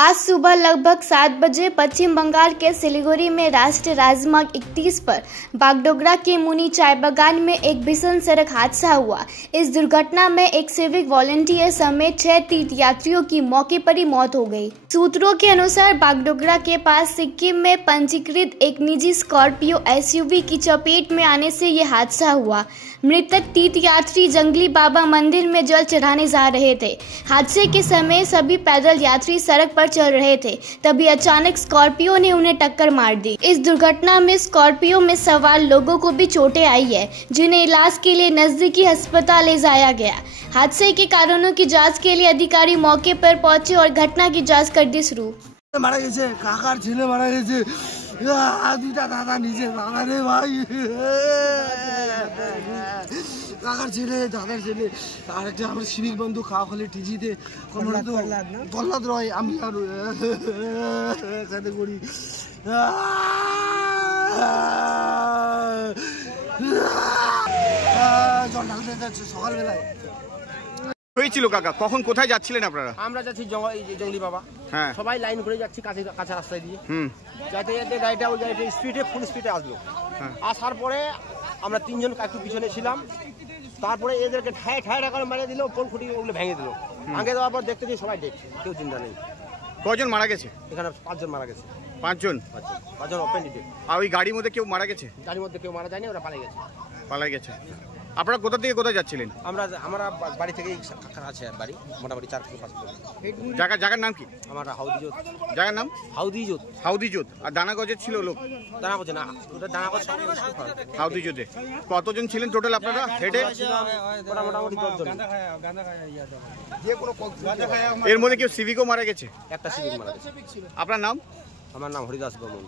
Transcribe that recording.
आज सुबह लगभग 7 बजे पश्चिम बंगाल के सिलीगुड़ी में राष्ट्रीय राजमार्ग 31 पर बागडोगरा के मुनि चाय बागान में एक भीषण सड़क हादसा हुआ। इस दुर्घटना में एक सिविक वॉलंटियर समेत 6 तीर्थयात्रियों की मौके पर ही मौत हो गई। सूत्रों के अनुसार बागडोगरा के पास सिक्किम में पंजीकृत एक निजी स्कॉर्पियो एसयूवी की चपेट में आने से ये हादसा हुआ। मृतक तीर्थयात्री जंगली बाबा मंदिर में जल चढ़ाने जा रहे थे। हादसे के समय सभी पैदल यात्री सड़क पर चल रहे थे, तभी अचानक स्कॉर्पियो ने उन्हें टक्कर मार दी। इस दुर्घटना में स्कॉर्पियो में सवार लोगों को भी चोटें आई है, जिन्हें इलाज के लिए नजदीकी अस्पताल ले जाया गया। हादसे के कारणों की जांच के लिए अधिकारी मौके पर पहुंचे और घटना की जांच कर दी शुरू। मारा गेছে কাকার ছেলে মারা গেছে দুইটা দাদা নিচে দাদা রে ভাই কাকার ছেলে দাদার ছেলে আর একটা আমার সিভিক বন্ধু খাওয়াখালি টিজিতে প্রহ্লাদ রয় আমি আর সাথে করি জল ঢালতে যাচ্ছে সকালবেলায়। হয়েছিল কাকা, কখন কোথায় যাচ্ছিলেন আপনারা? আমরা যাচ্ছি জঙ্গলি বাবা। হ্যাঁ, সবাই লাইন করে যাচ্ছি কাঁচা রাস্তায় দিয়ে। যাতে যাতে গাড়িটা ওই গাড়িটা স্পিডে ফুল স্পিডে আসলো। আসার পরে আমরা তিনজন একটু পিছনে ছিলাম। তারপরে এদেরকে ঠায় করে মারিয়ে দিল, পোল খুঁটি ওগুলো ভেঙে দিল। ভাঙে দেওয়ার পর দেখতে সবাই ডেট, কেউ চিন্তা নেই। কজন মারা গেছে? এখানে 5 জন মারা গেছে। 5 জন? 5 জন ওপেন ডিটেড। আর ওই গাড়ির মধ্যে কেউ মারা গেছে? গাড়ির মধ্যে কেউ মারা যায়নি, ওরা পালিয়ে গেছে। আপনারা কোথা থেকে কোথায় যাচ্ছিলেন? আমরা বাড়ি থেকে আছে বাড়ি, মোটামুটি 4 থেকে 5 কিলোমিটার। জায়গার নাম কি? আমরা হাউদিজোত। জায়গার নাম হাউদিজোত। আর দানাগজের ছিল লোক? দানাগজ না, ওটা দানাগজ হাউদিজোতে। কতজন ছিলেন টোটাল আপনারা হেডে? মোটামুটি 10 জন। এর মধ্যে কেউ সিভিকও মারা গেছে? একটা সিভিক মারা গেছে। আপনার নাম? আমার নাম হরিদাস বর্মন।